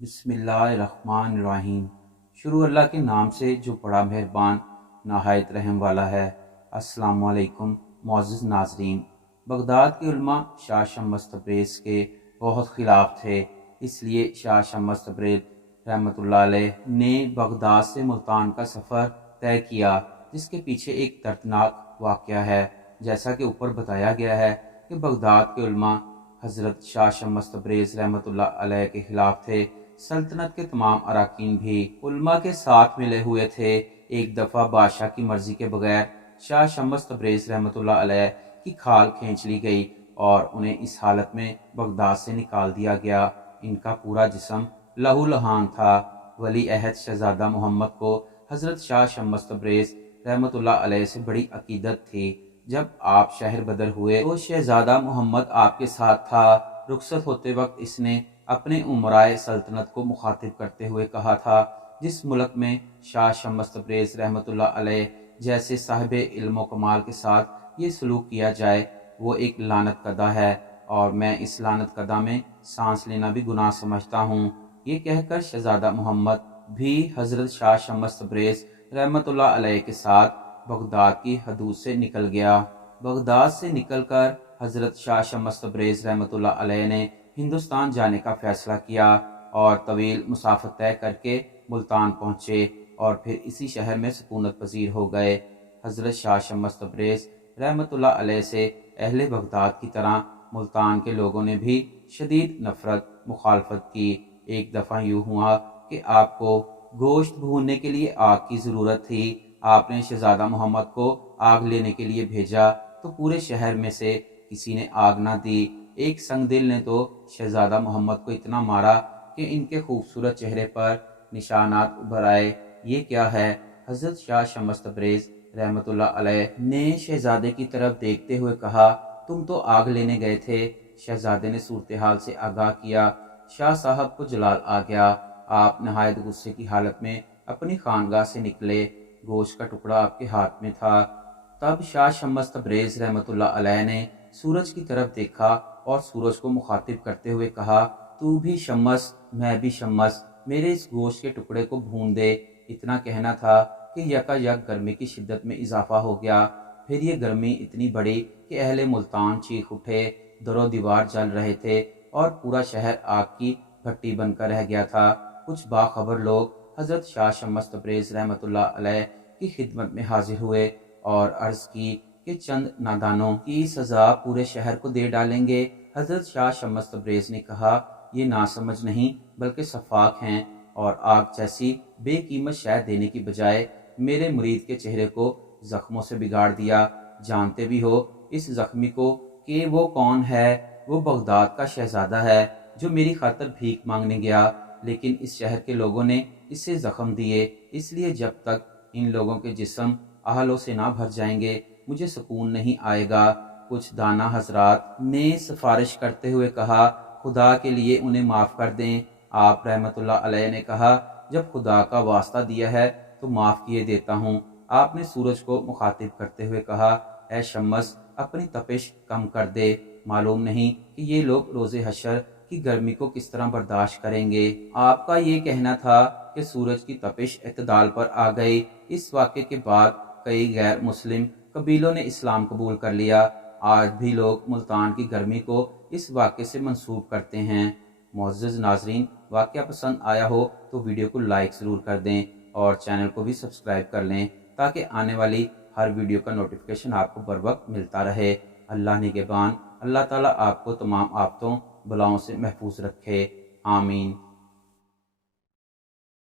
بسم اللہ الرحمن الرحیم۔ شروع اللہ کے نام سے جو بڑا مہربان نہایت رحم والا ہے۔ السلام علیکم معزز ناظرین۔ بغداد کے علماء شاہ شمس تبریز کے بہت خلاف تھے، اس لیے شاہ شمس تبریز رحمۃ اللہ علیہ نے بغداد سے ملتان کا سفر طے کیا، جس کے پیچھے ایک دردناک واقعہ ہے۔ جیسا کہ اوپر بتایا گیا ہے کہ بغداد کے علماء حضرت شاہ شمس تبریز رحمۃ اللہ علیہ کے خلاف تھے۔ سلطنت کے تمام اراکین بھی علماء کے ساتھ ملے ہوئے تھے۔ ایک دفعہ بادشاہ کی مرضی کے بغیر شاہ شمس تبریز رحمۃ اللہ علیہ کی کھال کھینچ لی گئی اور انہیں اس حالت میں بغداد سے نکال دیا گیا۔ ان کا پورا جسم لہو لہان تھا۔ ولی عہد شہزادہ محمد کو حضرت شاہ شمس تبریز رحمۃ اللہ علیہ سے بڑی عقیدت تھی۔ جب آپ شہر بدر ہوئے تو شہزادہ محمد آپ کے ساتھ تھا۔ رخصت ہوتے وقت اس نے اپنے امرائے سلطنت کو مخاطب کرتے ہوئے کہا تھا، جس ملک میں شاہ شمس تبریز رحمۃ اللہ علیہ جیسے صاحب علم و کمال کے ساتھ یہ سلوک کیا جائے وہ ایک لعنت کدہ ہے، اور میں اس لعنت کدہ میں سانس لینا بھی گناہ سمجھتا ہوں۔ یہ کہہ کر شہزادہ محمد بھی حضرت شاہ شمس تبریز رحمۃ اللہ علیہ کے ساتھ بغداد کی حدود سے نکل گیا۔ بغداد سے نکل کر حضرت شاہ شمس تبریز رحمۃ اللہ علیہ نے ہندوستان جانے کا فیصلہ کیا اور طویل مسافت طے کر کے ملتان پہنچے اور پھر اسی شہر میں سکونت پذیر ہو گئے۔ حضرت شاہ شمس تبریز رحمۃ اللہ علیہ سے اہل بغداد کی طرح ملتان کے لوگوں نے بھی شدید نفرت مخالفت کی۔ ایک دفعہ یوں ہوا کہ آپ کو گوشت بھوننے کے لیے آگ کی ضرورت تھی۔ آپ نے شہزادہ محمد کو آگ لینے کے لیے بھیجا تو پورے شہر میں سے کسی نے آگ نہ دی۔ ایک سنگ دل نے تو شہزادہ محمد کو اتنا مارا کہ ان کے خوبصورت چہرے پر نشانات ابھر آئے۔ یہ کیا ہے؟ حضرت شاہ شمس تبریز رحمۃ اللہ علیہ نے شہزادے کی طرف دیکھتے ہوئے کہا، تم تو آگ لینے گئے تھے۔ شہزادے نے صورتحال سے آگاہ کیا۔ شاہ صاحب کو جلال آ گیا۔ آپ نہایت غصے کی حالت میں اپنی خانگاہ سے نکلے۔ گوشت کا ٹکڑا آپ کے ہاتھ میں تھا۔ تب شاہ شمس تبریز رحمۃ اللہ علیہ نے سورج کی طرف دیکھا اور سورج کو مخاطب کرتے ہوئے کہا، تو بھی شمس میں بھی شمس، میرے اس گوشت کے ٹکڑے کو بھون دے۔ اتنا کہنا تھا کہ یکا یک گرمی کی شدت میں اضافہ ہو گیا۔ پھر یہ گرمی اتنی بڑی کہ اہل ملتان چیخ اٹھے، در و دیوار جل رہے تھے اور پورا شہر آگ کی بھٹی بن کر رہ گیا تھا۔ کچھ باخبر لوگ حضرت شاہ شمس تبریز رحمۃ اللہ علیہ کی خدمت میں حاضر ہوئے اور عرض کی کہ چند نادانوں کی سزا پورے شہر کو دے ڈالیں گے۔ حضرت شاہ شمس تبریز نے کہا، یہ ناسمجھ نہیں بلکہ سفاک ہیں، اور آگ جیسی بے قیمت شے دینے کی بجائے میرے مرید کے چہرے کو زخموں سے بگاڑ دیا۔ جانتے بھی ہو اس زخمی کو کہ وہ کون ہے؟ وہ بغداد کا شہزادہ ہے جو میری خاطر بھیک مانگنے گیا، لیکن اس شہر کے لوگوں نے اسے زخم دیے۔ اس لیے جب تک ان لوگوں کے جسم آہلوں سے نہ بھر جائیں گے مجھے سکون نہیں آئے گا۔ کچھ دانا حضرات نے سفارش کرتے ہوئے کہا، خدا کے لیے انہیں معاف کر دیں۔ آپ رحمۃ اللہ علیہ نے کہا، جب خدا کا واسطہ دیا ہے تو معاف کیے دیتا ہوں۔ آپ نے سورج کو مخاطب کرتے ہوئے کہا، اے شمس اپنی تپش کم کر دے، معلوم نہیں کہ یہ لوگ روز حشر کی گرمی کو کس طرح برداشت کریں گے۔ آپ کا یہ کہنا تھا کہ سورج کی تپش اعتدال پر آ گئی۔ اس واقعے کے بعد کئی غیر مسلم قبیلوں نے اسلام قبول کر لیا۔ آج بھی لوگ ملتان کی گرمی کو اس واقعے سے منسوب کرتے ہیں۔ معزز ناظرین، واقعہ پسند آیا ہو تو ویڈیو کو لائک ضرور کر دیں اور چینل کو بھی سبسکرائب کر لیں تاکہ آنے والی ہر ویڈیو کا نوٹیفیکیشن آپ کو بر وقت ملتا رہے۔ اللہ نگہبان۔ اللہ تعالیٰ آپ کو تمام آفتوں بلاؤں سے محفوظ رکھے۔ آمین۔